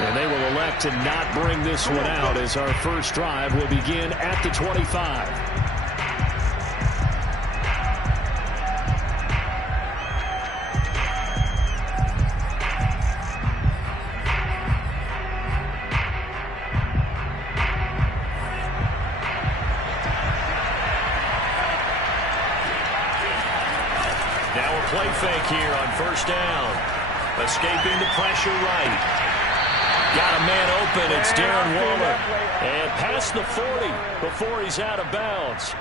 And they will elect to not bring this one out as our first drive will begin at the 25. Now a play fake here on first down. Escaping the pressure right. Got a man open. It's Darren Waller. And past the 40 before he's out of bounds.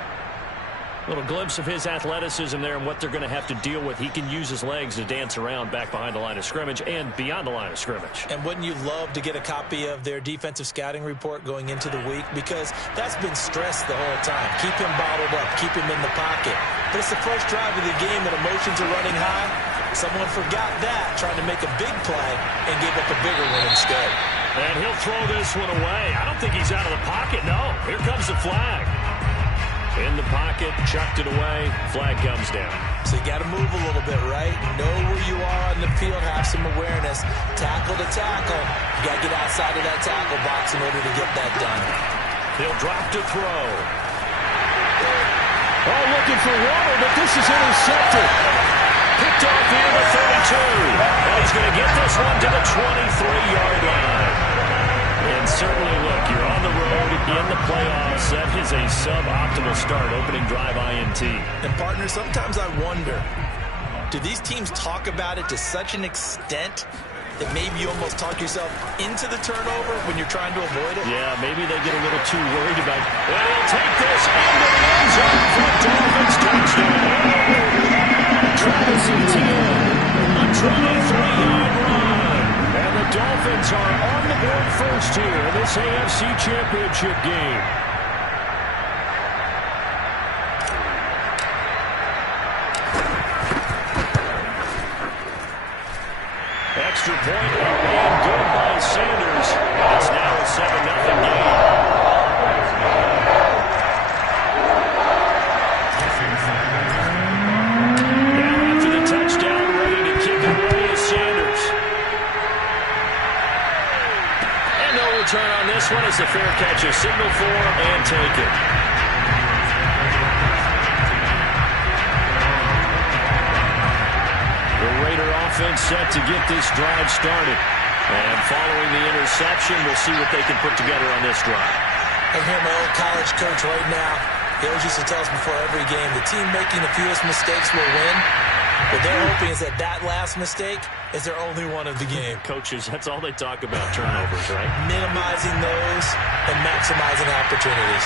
Little glimpse of his athleticism there and what they're going to have to deal with. He can use his legs to dance around back behind the line of scrimmage and beyond the line of scrimmage. And wouldn't you love to get a copy of their defensive scouting report going into the week? Because that's been stressed the whole time. Keep him bottled up. Keep him in the pocket. But it's the first drive of the game and emotions are running high. Someone forgot that, trying to make a big play and gave up a bigger one instead. And he'll throw this one away. I don't think he's out of the pocket. No, here comes the flag. In the pocket, chucked it away. Flag comes down. So you got to move a little bit, right? Know where you are on the field, have some awareness. Tackle to tackle. You got to get outside of that tackle box in order to get that done. He'll drop to throw. Oh, looking for Waller, but this is intercepted. Picked off near the 32. And he's going to get this one to the 23-yard line. And certainly, look, you're on the road in the playoffs. That is a suboptimal start, opening drive INT. And, partner, sometimes I wonder, do these teams talk about it to such an extent that maybe you almost talk yourself into the turnover when you're trying to avoid it? Yeah, maybe they get a little too worried about it. And he'll take this into the end zone for a Dolphins touchdown. Travis Etienne, a 23-yard run. And the Dolphins are on the board first here in this AFC Championship game. Extra point up and good by Sanders. And it's now a 7-0 game. Turn on this one is a fair catch, a signal for and take it. The Raider offense set to get this drive started. And following the interception, we'll see what they can put together on this drive. I hear my old college coach right now. He always used to tell us before every game, the team making the fewest mistakes will win. What they're hoping is that that last mistake is their only one of the game. Coaches, that's all they talk about, turnovers, right? Minimizing those and maximizing opportunities.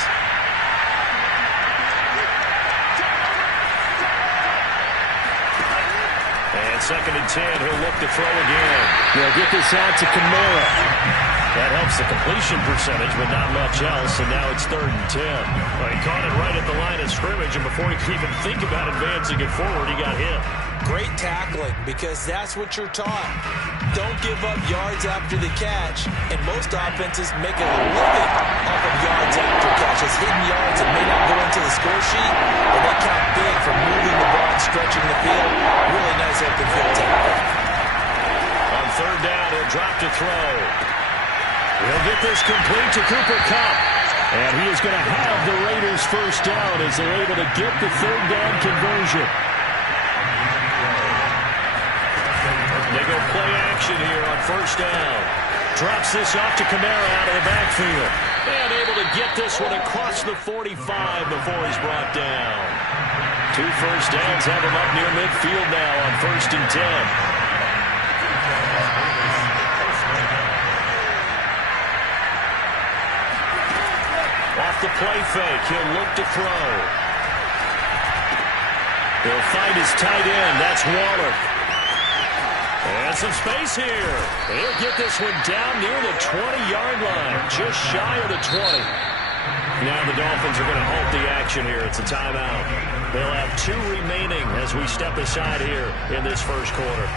And 2nd and 10, he'll look to throw again. They'll get this out to Kamara. That helps the completion percentage, but not much else, and now it's 3rd and 10. Well, he caught it right at the line of scrimmage, and before he could even think about advancing it forward, he got hit. Great tackling, because that's what you're taught. Don't give up yards after the catch, and most offenses make a living off of yards after catch. It's hidden yards that may not go into the score sheet, but they count big for moving the ball and stretching the field. Really nice open field tackle. On 3rd down, he'll drop to throw. He'll get this complete to Cooper Kupp. And he is going to have the Raiders first down as they're able to get the 3rd down conversion. They go play action here on first down. Drops this off to Kamara out of the backfield. And able to get this one across the 45 before he's brought down. 2 first downs have him up near midfield now on 1st and 10. Off the play fake, he'll look to throw. He'll find his tight end. That's Waller. And some space here. He'll get this one down near the 20-yard line, just shy of the 20. Now the Dolphins are going to halt the action here. It's a timeout. They'll have 2 remaining as we step aside here in this first quarter.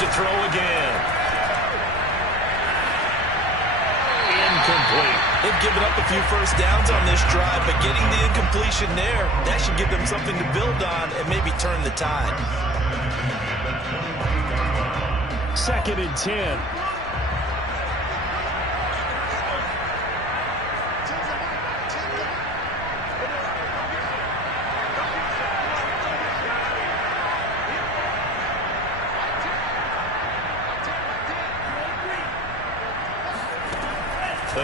To throw again. Incomplete. They've given up a few first downs on this drive, but getting the incompletion there, that should give them something to build on and maybe turn the tide. 2nd and 10.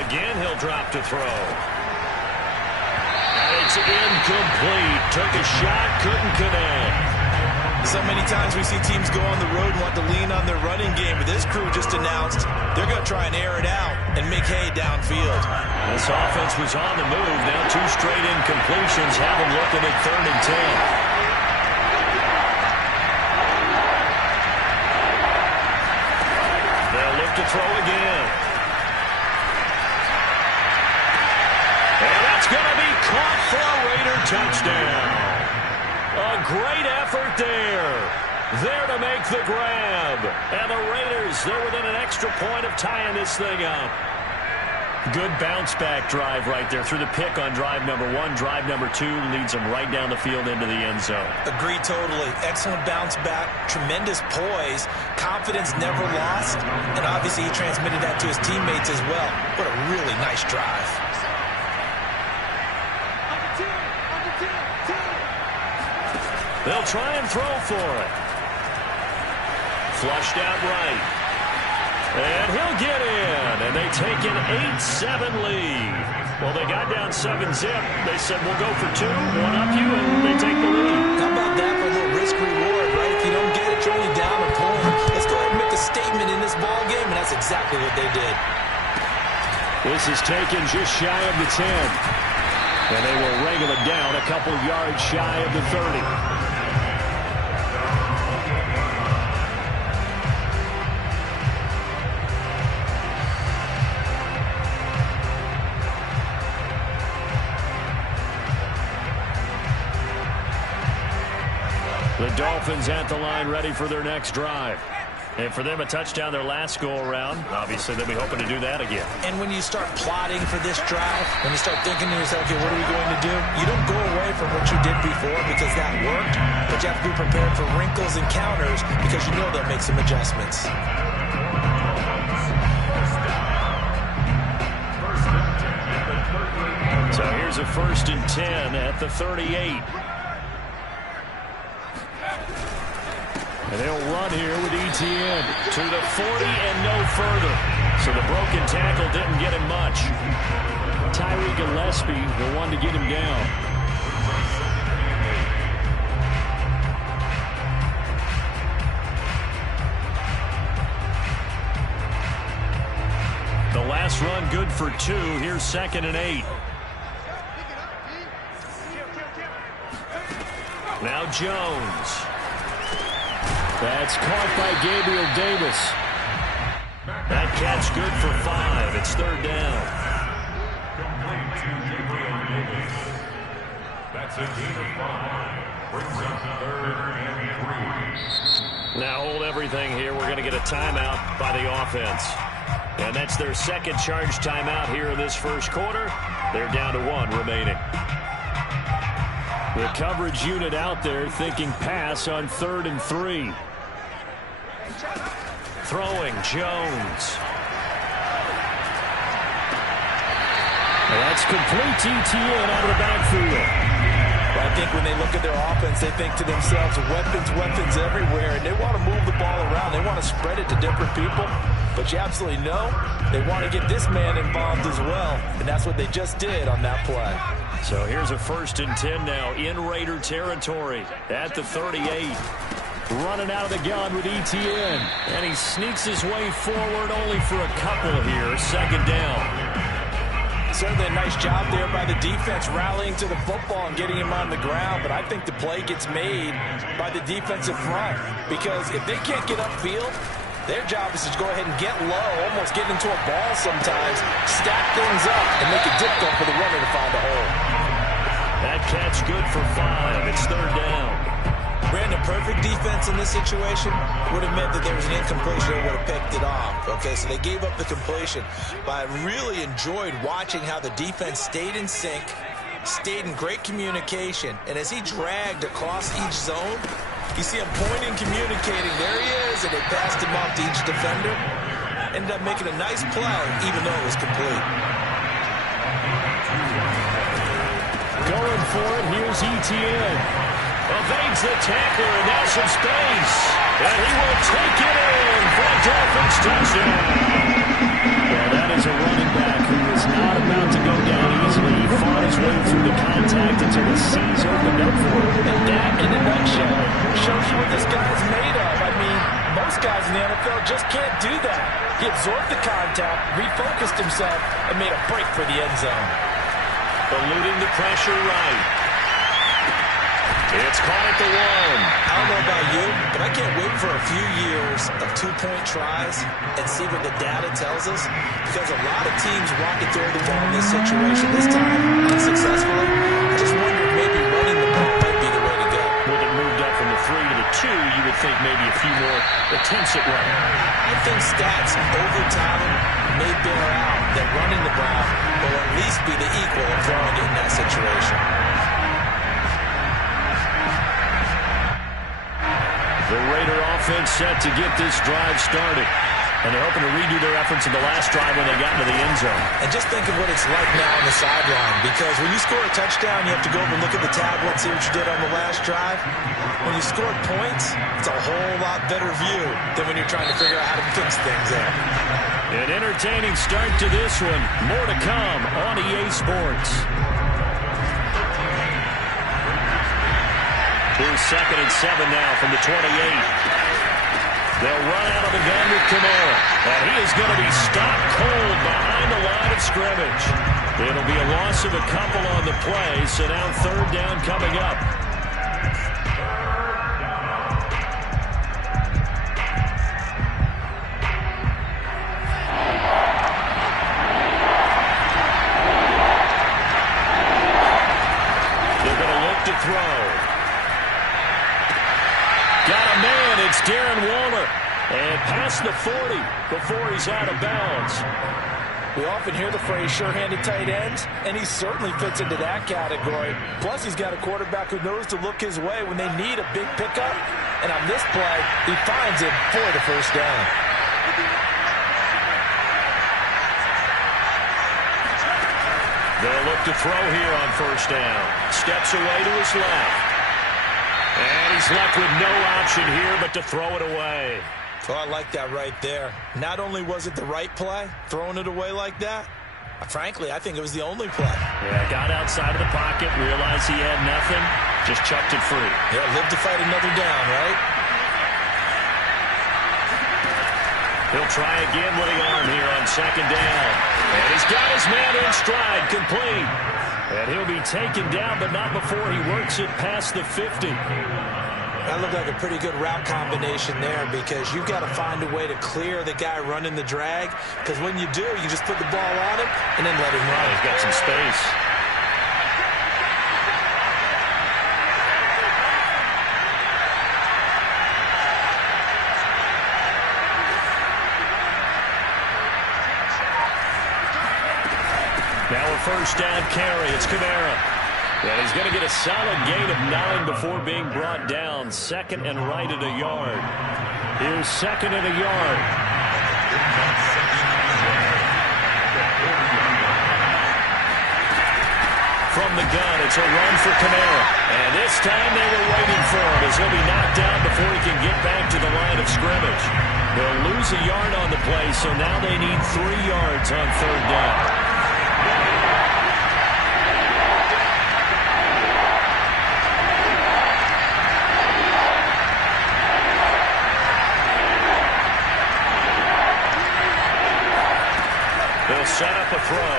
Again, he'll drop to throw. And it's incomplete. Took a shot, couldn't connect. So many times we see teams go on the road and want to lean on their running game, but this crew just announced they're going to try and air it out and make hay downfield. This offense was on the move. Now 2 straight incompletions have them looking at 3rd and 10. They'll look to throw again. It's going to be caught for a Raider touchdown. A great effort there. There to make the grab. And the Raiders, they're within an extra point of tying this thing up. Good bounce-back drive right there through the pick on drive number 1. Drive number 2 leads them right down the field into the end zone. Agree totally. Excellent bounce back. Tremendous poise. Confidence never lost. And obviously he transmitted that to his teammates as well. What a really nice drive. They'll try and throw for it. Flushed out right. And he'll get in. And they take an 8-7 lead. Well, they got down 7-zip. They said, we'll go for 2, 1-up you, and they take the lead. How about that for a little risk-reward, right? If you don't get it, you're only down a point. Let's go ahead and make a statement in this ball game, and that's exactly what they did. This is taken just shy of the 10. And they will wrangle it down a couple yards shy of the 30. The Dolphins at the line ready for their next drive. And for them, a touchdown their last go-around. Obviously, they'll be hoping to do that again. And when you start plotting for this drive, when you start thinking to yourself, okay, what are we going to do? You don't go away from what you did before because that worked, but you have to be prepared for wrinkles and counters because you know they'll make some adjustments. So here's a 1st and 10 at the 38. And they'll run here with Etienne to the 40 and no further. So the broken tackle didn't get him much. Tyree Gillespie, the one to get him down. The last run good for 2. Here's 2nd and 8. Now Jones. That's caught by Gabriel Davis. That catch good for 5. It's 3rd down. That's a gain of 5. Brings up 3rd and 3. Now hold everything here. We're going to get a timeout by the offense. And that's their 2nd charge timeout here in this first quarter. They're down to 1 remaining. The coverage unit out there thinking pass on 3rd and 3. Throwing Jones. That's complete to Etienne out of the backfield. Well, I think when they look at their offense, they think to themselves, weapons, weapons everywhere, and they want to move the ball around. They want to spread it to different people, but you absolutely know they want to get this man involved as well, and that's what they just did on that play. So here's a 1st and 10 now in Raider territory at the 38. Running out of the gun with Etienne. And he sneaks his way forward only for a couple here. 2nd down. Certainly a nice job there by the defense rallying to the football and getting him on the ground, but I think the play gets made by the defensive front because if they can't get upfield, their job is to go ahead and get low, almost get into a ball sometimes, stack things up, and make it difficult for the runner to find a hole. That catch good for 5. It's 3rd down. Brandon, perfect defense in this situation would have meant that there was an incompletion and would have picked it off. Okay, so they gave up the completion. But I really enjoyed watching how the defense stayed in sync, stayed in great communication, and as he dragged across each zone, you see him pointing, communicating. There he is, and they passed him off to each defender. Ended up making a nice play, even though it was complete. Going for it, here's Etienne. Evades the tackler, and now some space. And he will take it in for a Dolphins touchdown. Well, that is a running back who is not about to go down easily. He fought his way through the contact until the seas opened up for him. And that, in a nutshell, shows you what this guy is made of. I mean, most guys in the NFL just can't do that. He absorbed the contact, refocused himself, and made a break for the end zone. Eluding the pressure right. It's caught at the one. I don't know about you, but I can't wait for a few years of two-point tries and see what the data tells us, because a lot of teams want to throw the ball in this situation. This time, unsuccessfully. I just wonder if maybe running the ball might be the way to go. With it moved up from the 3 to the 2, you would think maybe a few more attempts at running. I think stats over time may bear out that running the ball will at least be the equal of throwing it in that situation. The Raider offense set to get this drive started. And they're hoping to redo their efforts in the last drive when they got into the end zone. And just think of what it's like now on the sideline, because when you score a touchdown, you have to go over and look at the tablet and see what you did on the last drive. When you scored points, it's a whole lot better view than when you're trying to figure out how to fix things there. An entertaining start to this one. More to come on EA Sports. Here's 2nd and 7 now from the 28. They'll run out of the gun with Kamara. And he is going to be stopped cold behind the line of scrimmage. It'll be a loss of a couple on the play, so now 3rd down coming up. They're going to look to throw. Got a man, it's Darren Waller. And past the 40 before he's out of bounds. We often hear the phrase sure-handed tight ends, and he certainly fits into that category. Plus, he's got a quarterback who knows to look his way when they need a big pickup. And on this play, he finds him for the 1st down. They'll look to throw here on 1st down. Steps away to his left. And he's left with no option here but to throw it away. Oh, I like that right there. Not only was it the right play, throwing it away like that, frankly, I think it was the only play. Yeah, got outside of the pocket, realized he had nothing, just chucked it free. Yeah, live to fight another down, right? He'll try again with the arm here on 2nd down. And he's got his man in stride, complete. And he'll be taken down, but not before he works it past the 50. That looked like a pretty good route combination there, because you've got to find a way to clear the guy running the drag, because when you do, you just put the ball on him and then let him run. He's got some space. Now a 1st down carry. It's Kamara. And he's going to get a solid gain of 9 before being brought down. 2nd and right at a yard. Here's 2nd and a yard. From the gun, it's a run for Kamara. And this time they were waiting for him as he'll be knocked down before he can get back to the line of scrimmage. They'll lose a yard on the play, so now they need 3 yards on 3rd down. They'll set up a throw.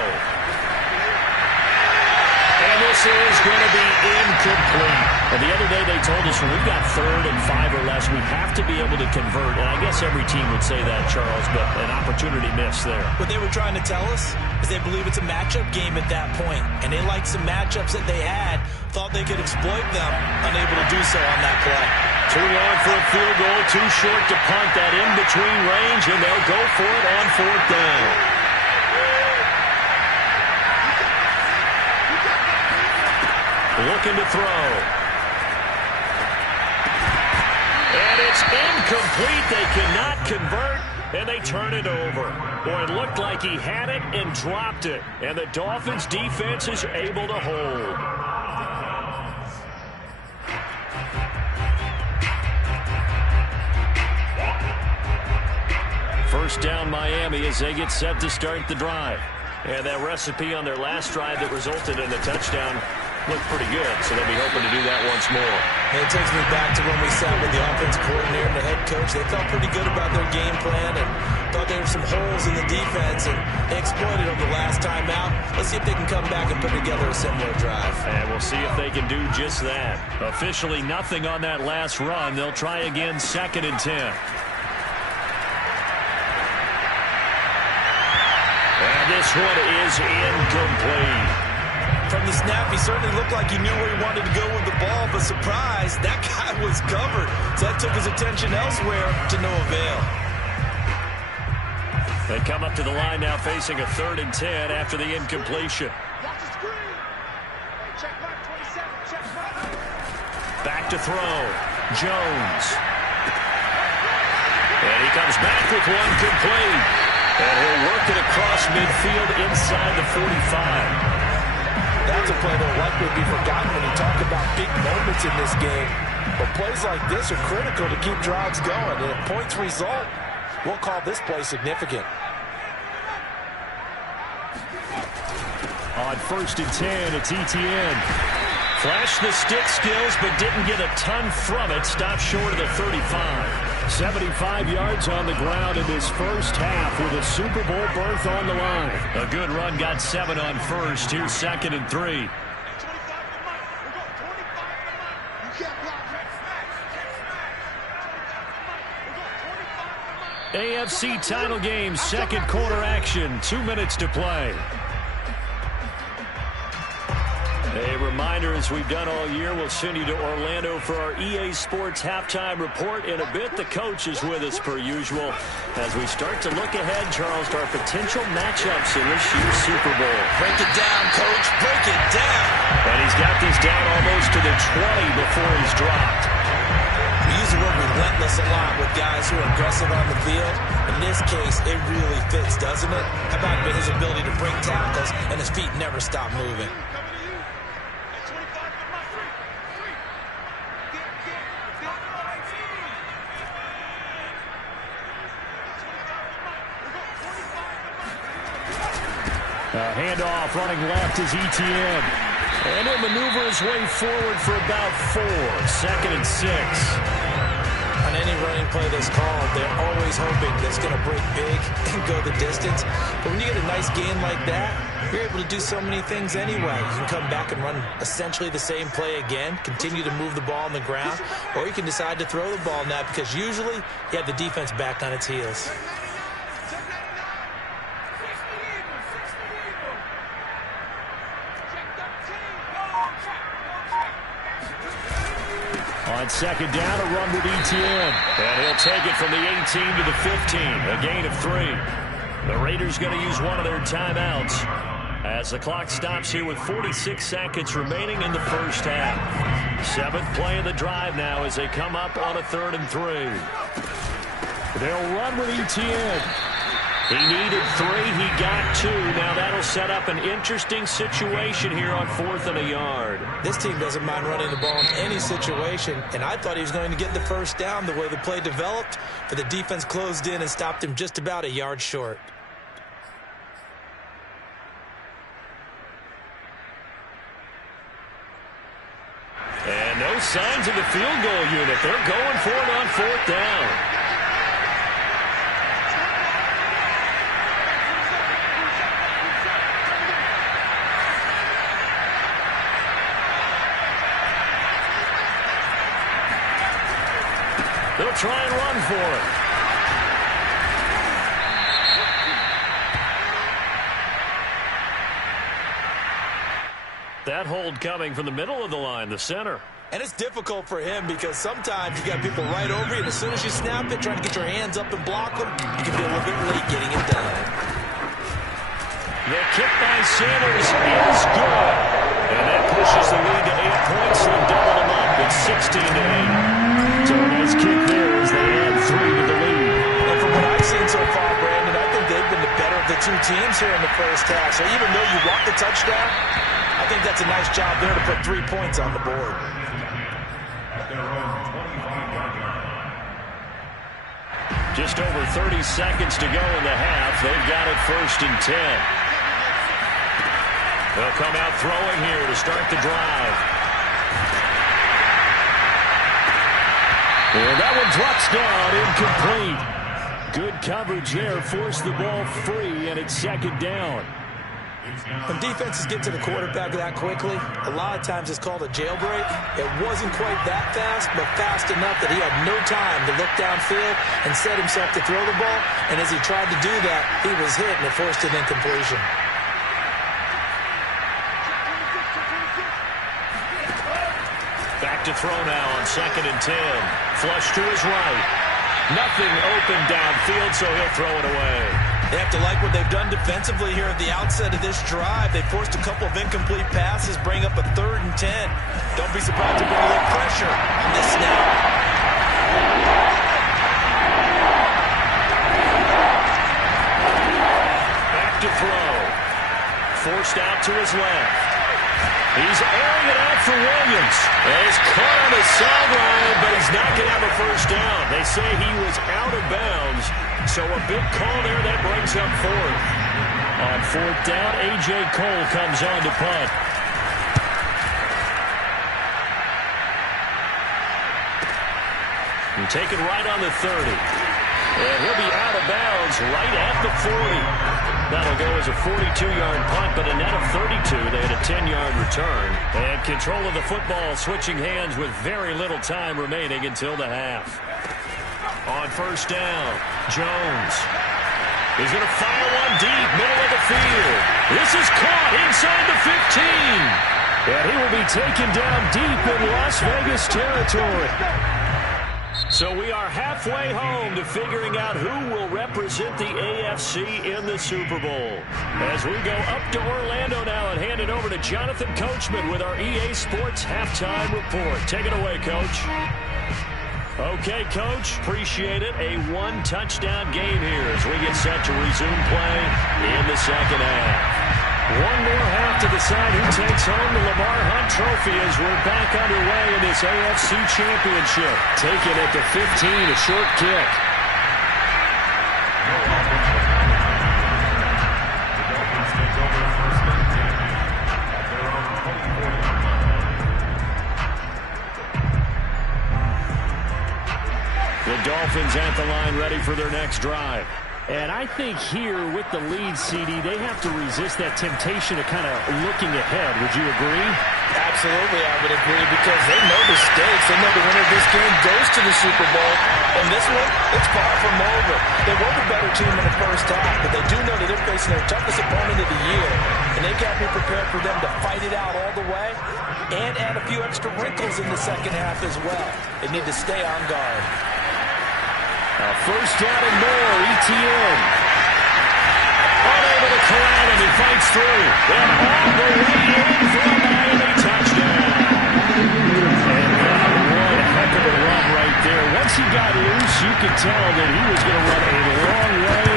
And this is going to be incomplete. And the other day they told us when we've got 3rd and 5 or less, we have to be able to convert. And I guess every team would say that, Charles, but an opportunity missed there. What they were trying to tell us is they believe it's a matchup game at that point, and they liked some matchups that they had, thought they could exploit them, unable to do so on that play. Too long for a field goal, too short to punt that in between range, and they'll go for it on 4th down. Looking to throw. And it's incomplete. They cannot convert, and they turn it over. Boy, it looked like he had it and dropped it, and the Dolphins' defense is able to hold. First down, Miami, as they get set to start the drive. And that recipe on their last drive that resulted in a touchdown looked pretty good, so they'll be hoping to do that once more. And it takes me back to when we sat with the offensive coordinator and the head coach. They felt pretty good about their game plan and thought there were some holes in the defense, and they exploited them the last time out. Let's see if they can come back and put together a similar drive. And we'll see if they can do just that. Officially nothing on that last run. They'll try again, 2nd and 10. And this one is incomplete. From the snap, he certainly looked like he knew where he wanted to go with the ball, but surprise, that guy was covered. So that took his attention elsewhere to no avail. They come up to the line now facing a 3rd and 10 after the incompletion. Back to throw. Jones. And he comes back with one complete. And he'll work it across midfield inside the 45. That's a play that will likely be forgotten when you talk about big moments in this game. But plays like this are critical to keep drives going. And if points result, we'll call this play significant. On 1st and 10, it's ETN. Flashed the stick skills, but didn't get a ton from it. Stopped short of the 35. 75 yards on the ground in this first half with a Super Bowl berth on the line. A good run, got 7 on 1st. Here's 2nd and 3. AFC title game, 2nd quarter action. 2 minutes to play. A reminder, as we've done all year, we'll send you to Orlando for our EA Sports halftime report in a bit. The coach is with us per usual as we start to look ahead, Charles, to our potential matchups in this year's Super Bowl. Break it down, Coach. Break it down. And he's got this down almost to the 20 before he's dropped. We use the word relentless a lot with guys who are aggressive on the field. In this case, it really fits, doesn't it? How about his ability to break tackles and his feet never stop moving? Handoff running left is ETN. And he'll maneuver his way forward for about 4. 2nd and 6. On any running play that's called, they're always hoping that's going to break big and go the distance. But when you get a nice gain like that, you're able to do so many things anyway. You can come back and run essentially the same play again, continue to move the ball on the ground, or you can decide to throw the ball now because usually you have the defense back on its heels. On 2nd down, a run with ETN. And he'll take it from the 18 to the 15. A gain of 3. The Raiders going to use one of their timeouts as the clock stops here with 46 seconds remaining in the first half. 7th play of the drive now as they come up on a 3rd and 3. They'll run with ETN. He needed 3. He got 2. Now that'll set up an interesting situation here on 4th and a yard. This team doesn't mind running the ball in any situation, and I thought he was going to get the first down the way the play developed, but the defense closed in and stopped him just about a yard short. And no signs of the field goal unit. They're going for it on 4th down. They'll try and run for it. That hold coming from the middle of the line, the center. And it's difficult for him because sometimes you got people right over you, and as soon as you snap it, trying to get your hands up and block them, you can be a little bit late getting it done. The kick by Sanders is good. And that pushes the lead to 8 points, so double them up. It's 16-8. So a nice kick there as they add 3 to the lead. And from what I've seen so far, Brandon, I think they've been the better of the two teams here in the first half. So even though you want the touchdown, I think that's a nice job there to put 3 points on the board. Just over 30 seconds to go in the half. They've got it 1st and 10. They'll come out throwing here to start the drive. And that one drops down, incomplete. Good coverage there, forced the ball free, and it's 2nd down. When defenses get to the quarterback that quickly, a lot of times it's called a jailbreak. It wasn't quite that fast, but fast enough that he had no time to look downfield and set himself to throw the ball. And as he tried to do that, he was hit, and it forced an incompletion. Back to throw now on 2nd and 10. Flush to his right. Nothing open downfield, so he'll throw it away. They have to like what they've done defensively here at the outset of this drive. They forced a couple of incomplete passes, bring up a 3rd and 10. Don't be surprised to bring a little pressure on this snap. Back to throw. Forced out to his left. He's airing it out for Williams. And he's caught on the sideline, but he's not going to have a first down. They say he was out of bounds. So a big call there that brings up 4th. On 4th down, A.J. Cole comes on to punt. And taken right on the 30. And he'll be out of bounds right at the 40. That'll go as a 42-yard punt, but a net of 32. They had a 10-yard return. And control of the football switching hands with very little time remaining until the half. On 1st down, Jones is going to fire one deep, middle of the field. This is caught inside the 15. And he will be taken down deep in Las Vegas territory. So we are halfway home to figuring out who will represent the AFC in the Super Bowl. As we go up to Orlando now and hand it over to Jonathan Coachman with our EA Sports Halftime Report. Take it away, Coach. Okay, Coach, appreciate it. A 1-touchdown game here as we get set to resume play in the second half. One more half to decide who takes home the Lamar Hunt Trophy as we're back underway in this AFC Championship. Taken at the 15, a short kick. The Dolphins at the line ready for their next drive. And I think here with the lead, CD, they have to resist that temptation of kind of looking ahead. Would you agree? Absolutely, I would agree, because they know the stakes. They know the winner of this game goes to the Super Bowl. And this one, it's far from over. They were the better team in the first half, but they do know that they're facing their toughest opponent of the year. And they've got to be prepared for them to fight it out all the way and add a few extra wrinkles in the second half as well. They need to stay on guard. First down and more, ETN. Unable to corral him, he fights through. And all the way in for a Miami touchdown. And that one heck of a run right there. Once he got loose, you could tell that he was going to run a long way.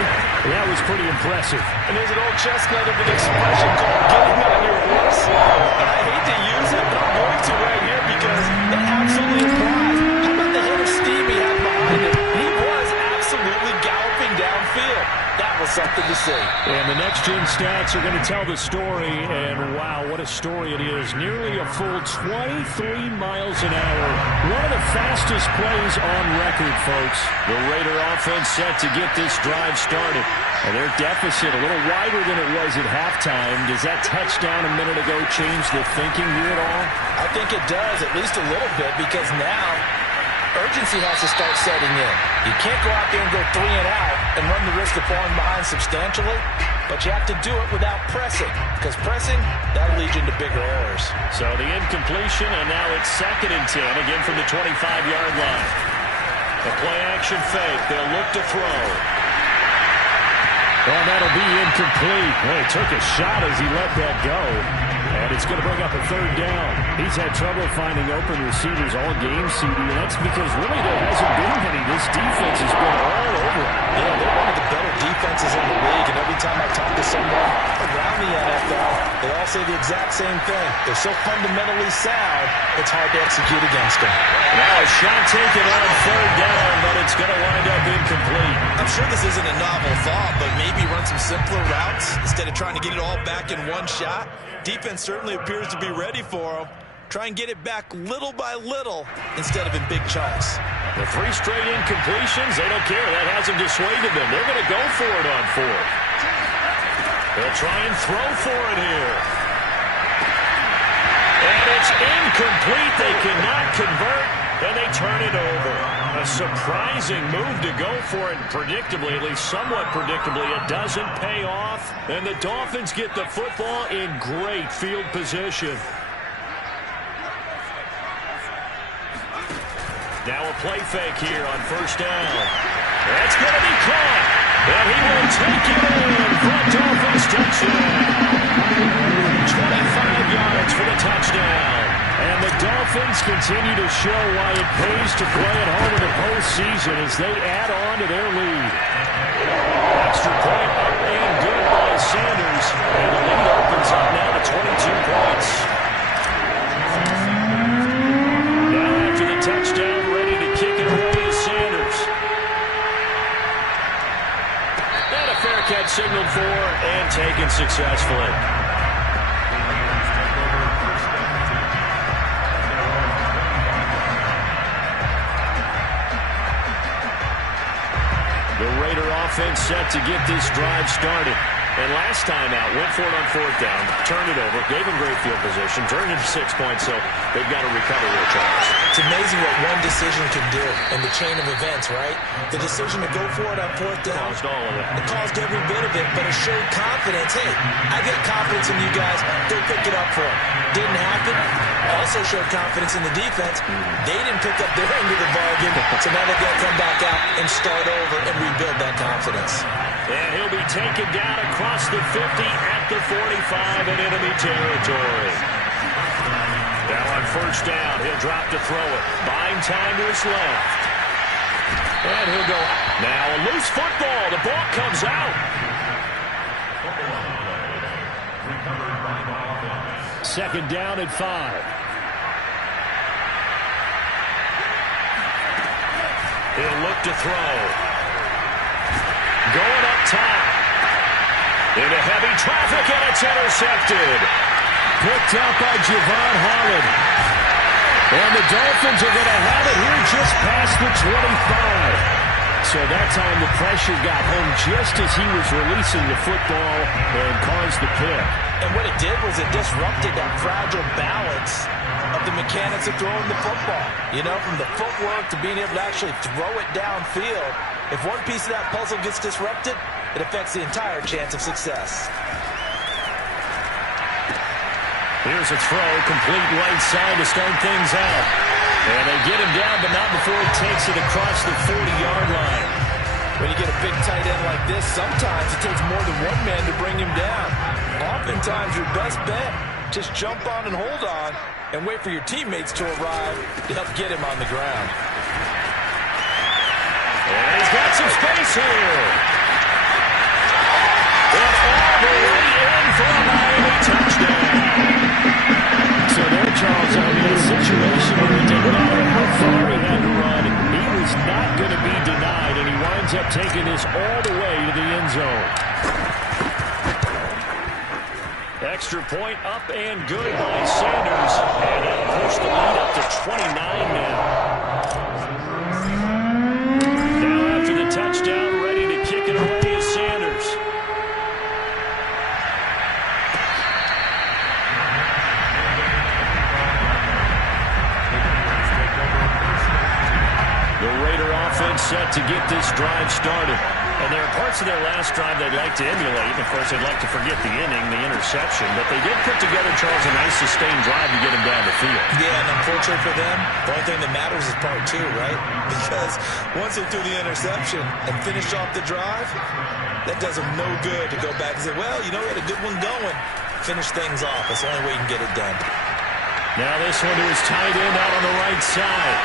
That was pretty impressive. And there's an old chestnut of an expression called getting on your horse. And I hate to use it, but I'm going to right here because it absolutely applies. How about the hit of steam he had behind him? He was absolutely galloping downfield. That was something to see. And the next-gen stats are going to tell the story, and wow, what a story it is. Nearly a full 23 miles an hour. One of the fastest plays on record, folks. The Raider offense set to get this drive started. And their deficit a little wider than it was at halftime. Does that touchdown a minute ago change the thinking here at all? I think it does, at least a little bit, because now urgency has to start setting in. You can't go out there and go 3 and out and run the risk of falling behind substantially, but you have to do it without pressing, because pressing, that'll lead you into bigger errors. So the incompletion, and now it's 2nd and 10, again from the 25-yard line. A play-action fake. They'll look to throw. Well, that'll be incomplete. Well, he took a shot as he let that go. And it's going to bring up a 3rd down. He's had trouble finding open receivers all game, CD, and that's because really there hasn't been many. This defense has been all over him. Yeah, they're one of the better defenses in the league, and every time I talk to someone around the NFL, they all say the exact same thing. They're so fundamentally sound, it's hard to execute against them. Now a shot taken on 3rd down, but it's going to wind up incomplete. I'm sure this isn't a novel thought, but maybe run some simpler routes instead of trying to get it all back in one shot. Defense certainly appears to be ready for them. Try and get it back little by little instead of in big chunks. The 3 straight incompletions, they don't care. That hasn't dissuaded them. They're going to go for it on 4th. They'll try and throw for it here. And it's incomplete. They cannot convert, and they turn it over. A surprising move to go for it, and predictably, at least somewhat predictably, it doesn't pay off. And the Dolphins get the football in great field position. Now a play fake here on 1st down. That's going to be caught. And he will take it in for a Dolphins touchdown. 25 yards for the touchdown. And the Dolphins continue to show why it pays to play at home in the postseason as they add on to their lead. Extra point up and good by Sanders. And the lead opens up now to 22 points. Now after the touchdown, ready to kick it away is Sanders. And a fair catch signaled for and taken successfully. The Raider offense set to get this drive started. And last time out, went for it on 4th down, turned it over, gave him great field position, turned it into 6 points, so they've got to recover their Charles. It's amazing what one decision can do in the chain of events, right? The decision to go for it on 4th down. Caused all of it. It caused every bit of it, but it showed confidence. Hey, I got confidence in you guys. Go pick it up for them. Didn't happen. Also showed confidence in the defense. They didn't pick up their end of the bargain, so now they've got to come back out and start over and rebuild that confidence. And he'll be taken down across the 50 at the 45 in enemy territory. Now on 1st down, he'll drop to throw it. Buying time to his left. And he'll go. Now a loose football. The ball comes out. 2nd down and 5. He'll look to throw. Going up top. Into heavy traffic, and it's intercepted. Picked up by Javon Holland. And the Dolphins are going to have it here just past the 25. So that time the pressure got home just as he was releasing the football and caused the pick. And what it did was it disrupted that fragile balance of the mechanics of throwing the football. You know, from the footwork to being able to actually throw it downfield. If one piece of that puzzle gets disrupted, it affects the entire chance of success. Here's a throw, complete right side to start things out. And they get him down, but not before he takes it across the 40-yard line. When you get a big tight end like this, sometimes it takes more than one man to bring him down. Oftentimes, your best bet, just jump on and hold on and wait for your teammates to arrive to help get him on the ground. And he's got some space here. And all the way in for a Miami touchdown. So there, Charles, I mean, a situation where it didn't matter how far he had to run, he was not going to be denied, and he winds up taking this all the way to the end zone. Extra point up and good by Sanders. And he'll push the lead up to 29 now. Now after the touchdown, ready to kick it away is Sanders. Raider offense set to get this drive started. And there are parts of their last drive they'd like to emulate. And, of course, they'd like to forget the inning, the interception. But they did put together, Charles, a nice sustained drive to get him down the field. Yeah, and unfortunately for them, the only thing that matters is part two, right? Because once they threw the interception and finished off the drive, that does them no good to go back and say, well, you know, we had a good one going. Finish things off. That's the only way you can get it done. Now this one to his tight end out on the right side.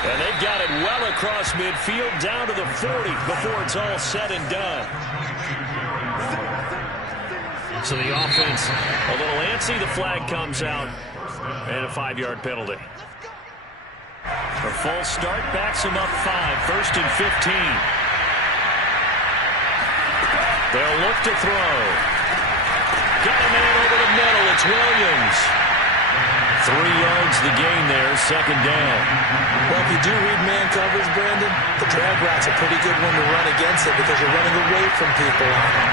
And they've got it well across midfield down to the 40 before it's all said and done. So the offense a little antsy. The flag comes out and a 5-yard penalty. A false start backs him up 5. First and 15. They'll look to throw. Got a man over the middle. It's Williams. 3 yards the gain there, second down. Well, if you do read man coverage, Brandon, the drag route's a pretty good one to run against it because you're running away from people on it.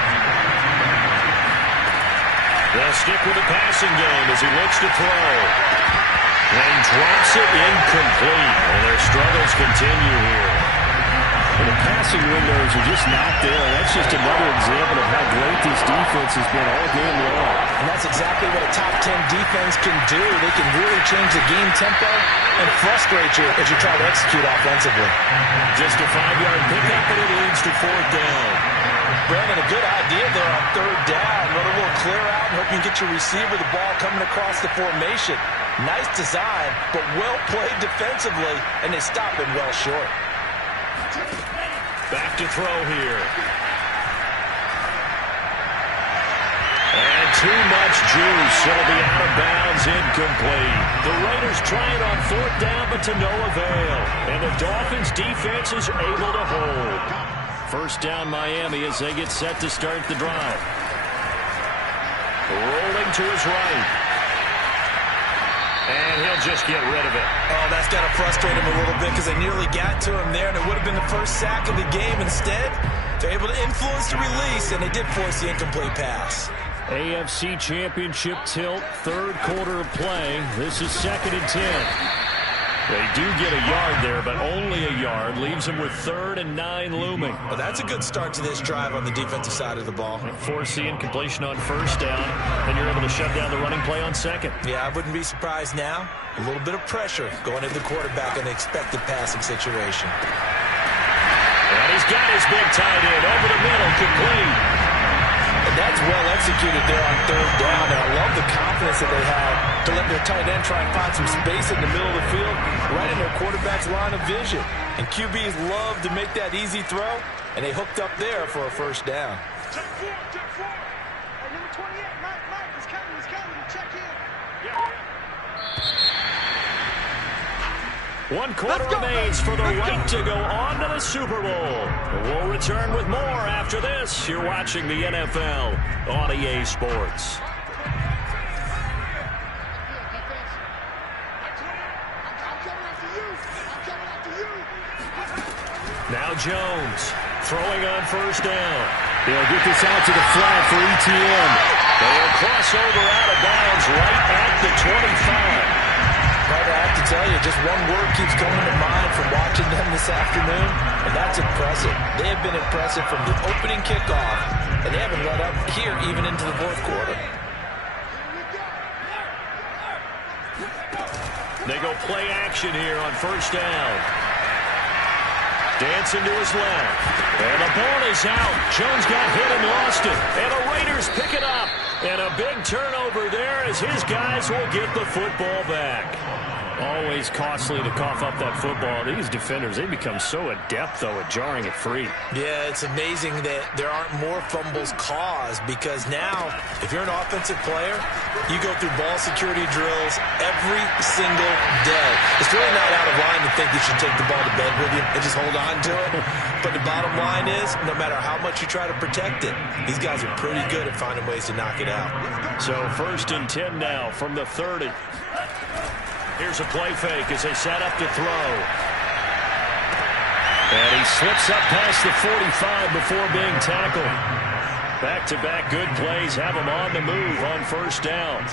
They'll stick with the passing game as he looks to throw. And drops it incomplete. And their struggles continue here. And the passing windows are just not there. That's just another example of how great this defense has been all game long. And that's exactly what a top 10 defense can do. They can really change the game tempo and frustrate you as you try to execute offensively. Just a 5-yard pickup, and it leads to 4th down. Brandon, a good idea there on 3rd down. Run a little clear out and hope you can get your receiver the ball coming across the formation. Nice design, but well played defensively, and they stop him well short. Back to throw here. And too much juice. It'll be out of bounds, incomplete. The Raiders try it on 4th down, but to no avail. And the Dolphins' defense is able to hold. First down, Miami, as they get set to start the drive. Rolling to his right. And he'll just get rid of it. Oh, that's got to frustrate him a little bit because they nearly got to him there, and it would have been the first sack of the game. Instead, they're able to influence the release, and they did force the incomplete pass. AFC Championship tilt, 3rd quarter of play. This is 2nd and 10. They do get a yard there, but only a yard. Leaves them with 3rd and 9 looming. Well, that's a good start to this drive on the defensive side of the ball. Force the incompletion on 1st down, and you're able to shut down the running play on 2nd. Yeah, I wouldn't be surprised now. A little bit of pressure going into the quarterback in the expected passing situation. And he's got his big tight end over the middle, complete. And that's well executed there on 3rd down. And I love the confidence that they had to let their tight end try and find some space in the middle of the field, right in their quarterback's line of vision. And QBs love to make that easy throw, and they hooked up there for a 1st down. Check 4. Hey, number 28, Mike, he's coming. Check in. Yeah. 1 quarter remains for the right to go on to the Super Bowl. We'll return with more after this. You're watching the NFL on EA Sports. Now Jones throwing on 1st down. They'll get this out to the flat for ETN. They'll cross over out of bounds right at the 25. But I have to tell you, just one word keeps coming to mind from watching them this afternoon, and that's impressive. They have been impressive from the opening kickoff, and they haven't let up here even into the 4th quarter. They go play action here on 1st down. Dancing to his left. And the ball is out. Jones got hit and lost it. And the Raiders pick it up. And a big turnover there as his guys will get the football back. Always costly to cough up that football. These defenders, they become so adept, though, at jarring it free. Yeah, it's amazing that there aren't more fumbles caused because now, if you're an offensive player, you go through ball security drills every single day. It's really not out of line to think you should take the ball to bed with you and just hold on to it. But the bottom line is, no matter how much you try to protect it, these guys are pretty good at finding ways to knock it out. So 1st and 10 now from the 30. Here's a play fake as they set up to throw. And he slips up past the 45 before being tackled. Back-to-back good plays have him on the move on 1st down.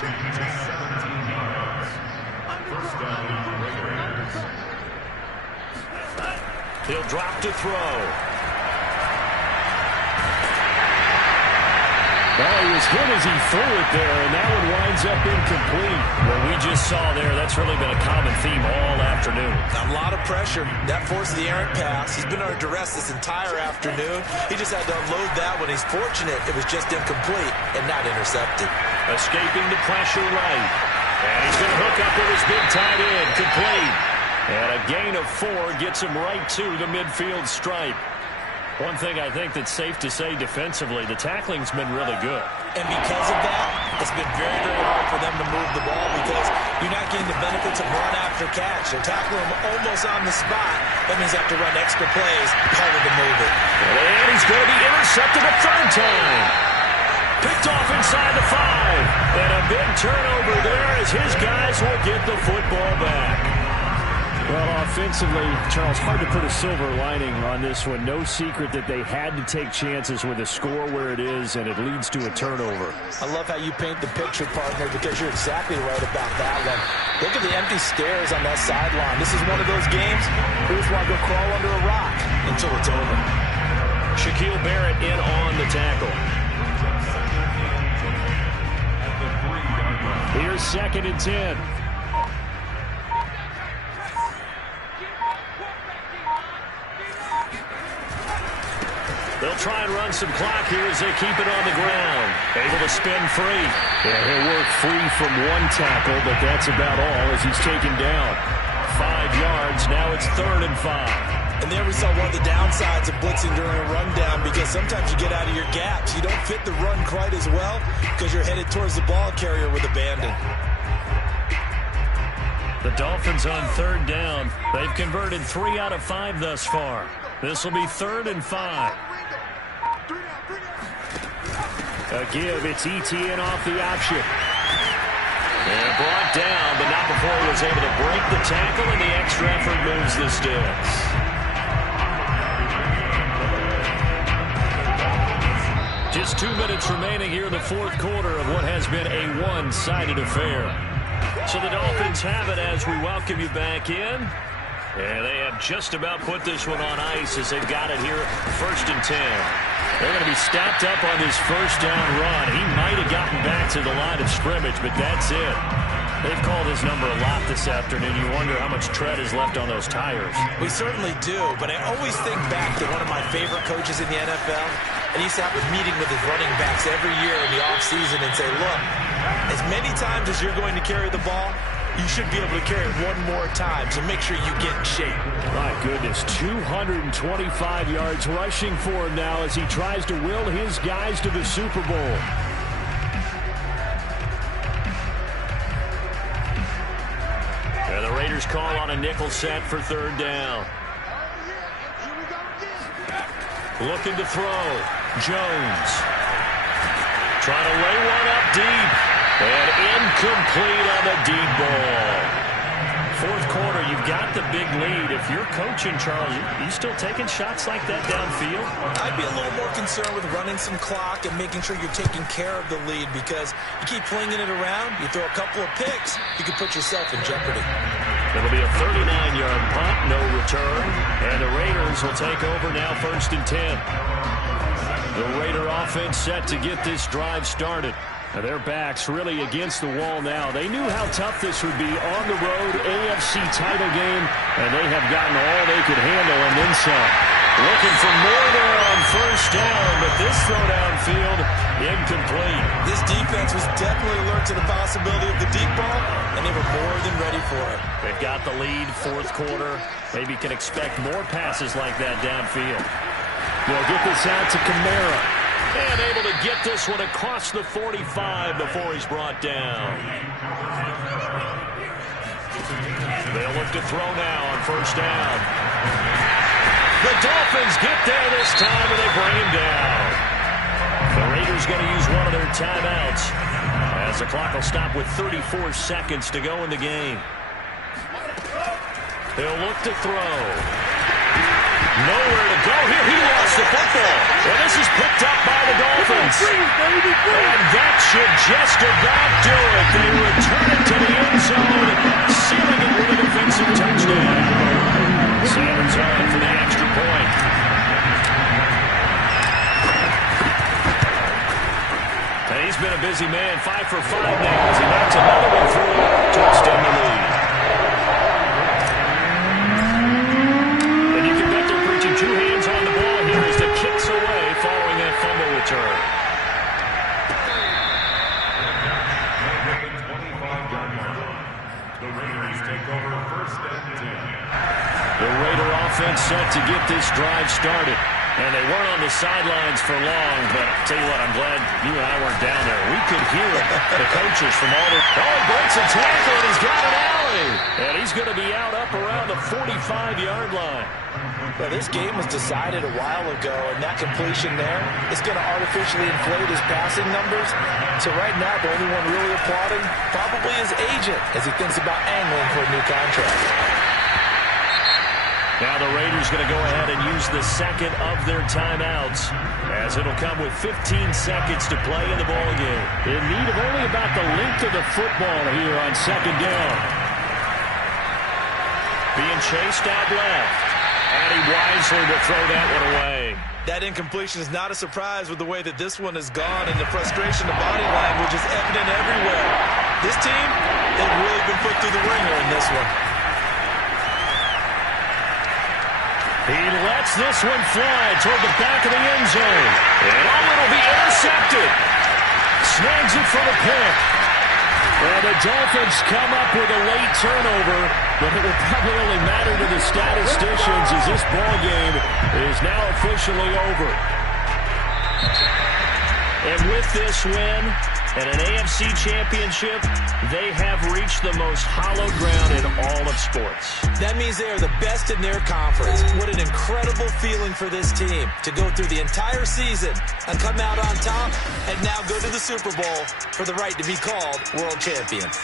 He'll drop to throw. Well, he was hit as he threw it there, and that one winds up incomplete. What we just saw there, that's really been a common theme all afternoon. A lot of pressure. That forced the errant pass. He's been under duress this entire afternoon. He just had to unload that one. He's fortunate it was just incomplete and not intercepted. Escaping the pressure right. And he's going to hook up with his big tight end. Complete. And a gain of 4 gets him right to the midfield stripe. One thing I think that's safe to say defensively, the tackling's been really good. And because of that, it's been very, very hard for them to move the ball because you're not getting the benefits of run after catch. They're tackling him almost on the spot. That means they have to run extra plays, harder to move it. And he's going to be intercepted a third time. Picked off inside the 5. And a big turnover there as his guys will get the football back. Well, offensively, Charles, hard to put a silver lining on this one. No secret that they had to take chances with the score where it is, and it leads to a turnover. I love how you paint the picture, partner, because you're exactly right about that one. Look at the empty stairs on that sideline. This is one of those games you just want to go crawl under a rock until it's over. Shaquille Barrett in on the tackle. Here's 2nd and 10. They'll try and run some clock here as they keep it on the ground. Able to spin free. Yeah, he'll work free from one tackle, but that's about all as he's taken down. 5 yards. Now it's 3rd and 5. And there we saw one of the downsides of blitzing during a rundown because sometimes you get out of your gaps. You don't fit the run quite as well because you're headed towards the ball carrier with abandon. The Dolphins on 3rd down. They've converted 3 out of 5 thus far. This will be 3rd and 5. A give, it's ETN off the option. And brought down, but not before he was able to break the tackle, and the extra effort moves the sticks. Just 2 minutes remaining here in the 4th quarter of what has been a one-sided affair. So the Dolphins have it as we welcome you back in. And they have just about put this one on ice as they've got it here 1st and 10. They're going to be stacked up on his first down run. He might have gotten back to the line of scrimmage, but that's it. They've called his number a lot this afternoon. You wonder how much tread is left on those tires. We certainly do, but I always think back to one of my favorite coaches in the NFL, and he used to have a meeting with his running backs every year in the offseason and say, look, as many times as you're going to carry the ball, you should be able to carry it one more time, so make sure you get in shape. My goodness, 225 yards rushing for him now as he tries to will his guys to the Super Bowl. And the Raiders call on a nickel set for 3rd down. Looking to throw. Jones. Trying to lay one up deep. And incomplete on the deep ball. 4th quarter, you've got the big lead. If you're coaching, Charles, you still taking shots like that downfield? I'd be a little more concerned with running some clock and making sure you're taking care of the lead because you keep flinging it around, you throw a couple of picks, you can put yourself in jeopardy. It'll be a 39-yard punt, no return. And the Raiders will take over now 1st and 10. The Raider offense set to get this drive started. Now their backs really against the wall now. They knew how tough this would be on the road, AFC title game, and they have gotten all they could handle and then some. Looking for more there on 1st down, but this throw downfield, incomplete. This defense was definitely alert to the possibility of the deep ball, and they were more than ready for it. They've got the lead, 4th quarter. Maybe can expect more passes like that downfield. They'll get this out to Kamara. And able to get this one across the 45 before he's brought down. They'll look to throw now on 1st down. The Dolphins get there this time, and they bring him down. The Raiders going to use one of their timeouts as the clock will stop with 34 seconds to go in the game. They'll look to throw. Nowhere to go here. He lost the football. And this is picked up by the Dolphins. And that should just about do it. They return it to the end zone, sealing it with a defensive touchdown. Sanders on for the extra trying 5 for 5 now as he knocks another one through to extend the lead. And you can bet they're preaching 2 hands on the ball here as the kick's away following that fumble return. The Raiders take over 1st and 10. The Raider offense set to get this drive started. And they weren't on the sidelines for long, but I'll tell you what, I'm glad you and I weren't down there. We could hear the coaches from all the... Oh, breaks a tackle, and he's got an alley. And he's going to be out up around the 45-yard line. Well, this game was decided a while ago, and that completion there is going to artificially inflate his passing numbers. So right now, the only one really applauding probably his agent as he thinks about angling for a new contract. Now the Raiders going to go ahead and use the second of their timeouts as it'll come with 15 seconds to play in the ball game. In need of only about the length of the football here on 2nd down. Being chased out left. And he wisely will throw that one away. That incompletion is not a surprise with the way that this one has gone, and the frustration of body language is evident everywhere. This team, they've really been put through the ringer in this one. He lets this one fly toward the back of the end zone. And it'll be intercepted. Snags it for the pick. And the Dolphins come up with a late turnover, but it will probably only matter to the statisticians as this ball game is now officially over. And with this win and an AFC championship, they have reached the most hallowed ground in all of sports. That means they are the best in their conference. What an incredible feeling for this team to go through the entire season and come out on top and now go to the Super Bowl for the right to be called world champions.